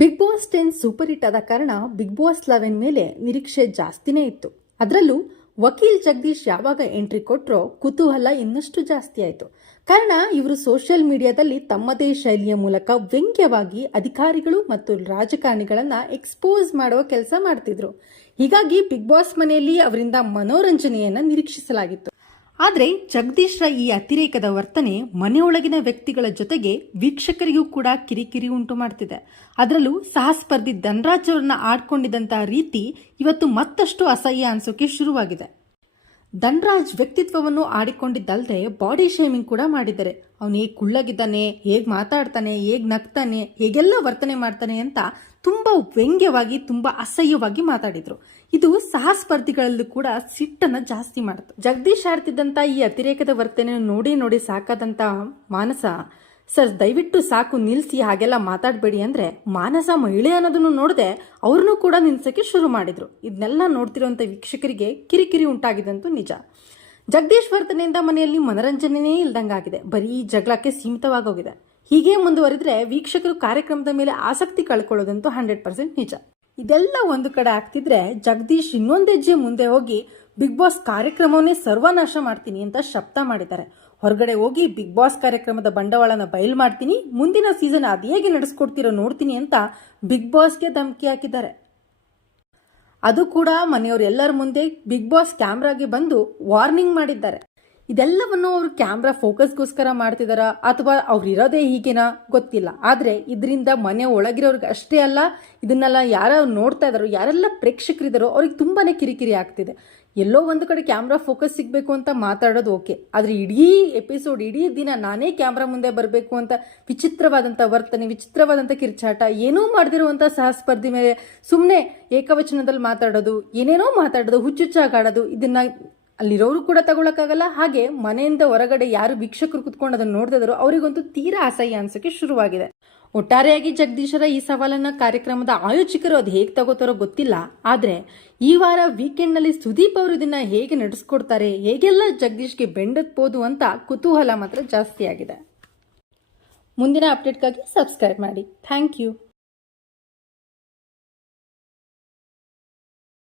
Big boss 10 super hit ಆದ ಕಾರಣ big boss 11 ಮೇಲೆ ನಿರೀಕ್ಷೆ ಜಾಸ್ತಿನೇ ಇತ್ತು. ಅದರಲ್ಲೂ ವಕೀಲ್ ಜಗದೀಶ್ ಯಾವಾಗ ಎಂಟ್ರಿ ಕೊಟ್ಟರೋ ಕುತೂಹಲ ಇನ್ನಷ್ಟು ಜಾಸ್ತಿ ಆಯಿತು. ಕಾರಣ ಇವರು ಸೋಷಿಯಲ್ ಮೀಡಿಯಾದಲ್ಲಿ ತಮ್ಮದೇ ಶೈಲಿಯ ಮೂಲಕ ವ್ಯಂಗ್ಯವಾಗಿ ಅಧಿಕಾರಿಗಳು ಮತ್ತು ರಾಜಕಾರಣಿಗಳನ್ನ ಎಕ್ಸ್ಪೋಸ್ ಮಾಡುವ ಕೆಲಸ ಮಾಡ್ತಿದ್ರು. ಹೀಗಾಗಿ ಬಿಗ್ ಬಾಸ್ ಮನೆಯಲ್ಲಿ ಅವರಿಂದ ಮನೋರಂಜನೆಯನ್ನ ನಿರೀಕ್ಷಿಸಲಾಗಿತ್ತು. ಆದರೆ ಜಗದೀಶ್ರ ಈ ಅತಿರೇಕದ ವರ್ತನೆ ಮನೆಯೊಳಗಿನ ವ್ಯಕ್ತಿಗಳ ಜೊತೆಗೆ ವೀಕ್ಷಕರಿಗೂ ಕೂಡ ಕಿರಿಕಿರಿ ಉಂಟು ಮಾಡ್ತಿದೆ. ಅದರಲ್ಲೂ ಸಹಸ್ಪರ್ಧಿ ಧನರಾಜ್ ಅವರನ್ನ ಆಡ್ಕೊಂಡಿದ್ದಂತಹ ರೀತಿ ಇವತ್ತು ಮತ್ತಷ್ಟು ಅಸಹ್ಯ ಅನ್ಸೋಕೆ ಶುರುವಾಗಿದೆ. ಧನರಾಜ್ ವ್ಯಕ್ತಿತ್ವವನ್ನು ಆಡಿಕೊಂಡಿದ್ದಲ್ಲದೆ ಬಾಡಿ ಶೇಮಿಂಗ್ ಕೂಡ ಮಾಡಿದ್ದಾರೆ. ಅವನು ಹೇಗೆ ಕುಳ್ಳಗಿದ್ದಾನೆ, ಹೇಗೆ ಮಾತಾಡ್ತಾನೆ, ಹೇಗೆ ನಗ್ತಾನೆ, ಹೇಗೆಲ್ಲ ವರ್ತನೆ ಮಾಡ್ತಾನೆ ಅಂತ ತುಂಬಾ ವ್ಯಂಗ್ಯವಾಗಿ ತುಂಬಾ ಅಸಹ್ಯವಾಗಿ ಮಾತಾಡಿದ್ರು. ಇದು ಸಹಸ್ಪರ್ಧಿಗಳಲ್ಲೂ ಕೂಡ ಸಿಟ್ಟನ್ನ ಜಾಸ್ತಿ ಮಾಡುತ್ತೆ. ಜಗದೀಶ್ ಆಡ್ತಿದ್ದಂತ ಈ ಅತಿರೇಕದ ವರ್ತನೆ ನೋಡಿ ನೋಡಿ ಸಾಕಾದಂತ ಮಾನಸ ಸರ್ ದಯವಿಟ್ಟು ಸಾಕು ನಿಲ್ಸಿ, ಹಾಗೆಲ್ಲ ಮಾತಾಡಬೇಡಿ ಅಂದ್ರೆ ಮಾನಸ ಮಹಿಳೆ ಅನ್ನೋದನ್ನು ನೋಡದೆ ಅವ್ರನ್ನೂ ಕೂಡ ನಿಲ್ಸಕ್ಕೆ ಶುರು ಮಾಡಿದ್ರು. ಇದನ್ನೆಲ್ಲ ನೋಡ್ತಿರುವಂತ ವೀಕ್ಷಕರಿಗೆ ಕಿರಿಕಿರಿ ಉಂಟಾಗಿದಂತೂ ನಿಜ. ಜಗದೀಶ್ ವರ್ತನೆಯಿಂದ ಮನೆಯಲ್ಲಿ ಮನರಂಜನೆಯೇ ಇಲ್ದಂಗಾಗಿದೆ. ಬರೀ ಜಗಳಕ್ಕೆ ಸೀಮಿತವಾಗೋಗಿದೆ. ಹೀಗೆ ಮುಂದುವರಿದ್ರೆ ವೀಕ್ಷಕರು ಕಾರ್ಯಕ್ರಮದ ಮೇಲೆ ಆಸಕ್ತಿ ಕಳ್ಕೊಳ್ಳೋದಂತೂ 100% ನಿಜ. ಇದೆಲ್ಲ ಒಂದು ಕಡೆ ಆಗ್ತಿದ್ರೆ ಜಗದೀಶ್ ಇನ್ನೊಂದು ಹೆಜ್ಜೆ ಮುಂದೆ ಹೋಗಿ ಬಿಗ್ ಬಾಸ್ ಕಾರ್ಯಕ್ರಮವನ್ನೇ ಸರ್ವನಾಶ ಮಾಡ್ತೀನಿ ಅಂತ ಶಬ್ದ ಮಾಡಿದ್ದಾರೆ. ಹೊರಗಡೆ ಹೋಗಿ ಬಿಗ್ ಬಾಸ್ ಕಾರ್ಯಕ್ರಮದ ಬಂಡವಾಳನ ಬಯಲು ಮಾಡ್ತೀನಿ, ಮುಂದಿನ ಸೀಸನ್ ಅದು ಹೇಗೆ ನಡೆಸ್ಕೊಡ್ತಿರೋ ನೋಡ್ತೀನಿ ಅಂತ ಬಿಗ್ ಬಾಸ್ಗೆ ಧಮಕಿ ಹಾಕಿದ್ದಾರೆ. ಅದು ಕೂಡ ಮನೆಯವರೆಲ್ಲರ ಮುಂದೆ ಬಿಗ್ ಬಾಸ್ ಕ್ಯಾಮ್ರಾಗೆ ಬಂದು ವಾರ್ನಿಂಗ್ ಮಾಡಿದ್ದಾರೆ. ಇದೆಲ್ಲವನ್ನು ಅವರು ಕ್ಯಾಮ್ರಾ ಫೋಕಸ್ಗೋಸ್ಕರ ಮಾಡ್ತಿದಾರ ಅಥವಾ ಅವ್ರು ಇರೋದೇ ಹೀಗೇನಾ ಗೊತ್ತಿಲ್ಲ. ಆದರೆ ಇದರಿಂದ ಮನೆ ಒಳಗಿರೋರ್ಗೆ ಅಷ್ಟೇ ಅಲ್ಲ, ಇದನ್ನೆಲ್ಲ ಯಾರು ನೋಡ್ತಾ ಇದಾರೋ, ಯಾರೆಲ್ಲ ಪ್ರೇಕ್ಷಕರಿದ್ದಾರೋ ಅವ್ರಿಗೆ ತುಂಬಾನೇ ಕಿರಿಕಿರಿ ಆಗ್ತಿದೆ. ಎಲ್ಲೋ ಒಂದು ಕಡೆ ಕ್ಯಾಮ್ರಾ ಫೋಕಸ್ ಸಿಗಬೇಕು ಅಂತ ಮಾತಾಡೋದು ಓಕೆ, ಆದರೆ ಇಡೀ ಎಪಿಸೋಡ್ ಇಡೀ ದಿನ ನಾನೇ ಕ್ಯಾಮ್ರಾ ಮುಂದೆ ಬರಬೇಕು ಅಂತ ವಿಚಿತ್ರವಾದಂಥ ವರ್ತನೆ, ವಿಚಿತ್ರವಾದಂಥ ಕಿರ್ಚಾಟ, ಏನೂ ಮಾಡದಿರುವಂಥ ಸಹಸ್ಪರ್ಧಿ ಮೇಲೆ ಸುಮ್ಮನೆ ಏಕವಚನದಲ್ಲಿ ಮಾತಾಡೋದು, ಏನೇನೋ ಮಾತಾಡೋದು, ಹುಚ್ಚುಚ್ಚಾಗಾಡೋದು, ಇದನ್ನ ಅಲ್ಲಿರೋರು ಕೂಡ ತಗೊಳಕ್ಕಾಗಲ್ಲ. ಹಾಗೆ ಮನೆಯಿಂದ ಹೊರಗಡೆ ಯಾರು ವೀಕ್ಷಕರು ಕುತ್ಕೊಂಡು ಅದನ್ನು ನೋಡ್ತಿದಾರೋ ಅವರಿಗಂತೂ ತೀರಾ ಅಸಹ್ಯ ಅನ್ಸೋಕೆ ಶುರುವಾಗಿದೆ. ಒಟ್ಟಾರೆಯಾಗಿ ಜಗದೀಶರ ಈ ಸವಾಲನ್ನ ಕಾರ್ಯಕ್ರಮದ ಆಯೋಜಕರು ಅದು ಹೇಗೆ ತಗೋತಾರೋ ಗೊತ್ತಿಲ್ಲ. ಆದರೆ ಈ ವಾರ ವೀಕೆಂಡ್ನಲ್ಲಿ ಸುದೀಪ್ ಅವರು ಇದನ್ನ ಹೇಗೆ ನಡೆಸ್ಕೊಡ್ತಾರೆ, ಹೇಗೆಲ್ಲ ಜಗದೀಶ್ಗೆ ಬೆಂಡತ್ಬೋದು ಅಂತ ಕುತೂಹಲ ಮಾತ್ರ ಜಾಸ್ತಿ ಆಗಿದೆ. ಮುಂದಿನ ಅಪ್ಡೇಟ್ಗಾಗಿ ಸಬ್ಸ್ಕ್ರೈಬ್ ಮಾಡಿ. Thank you.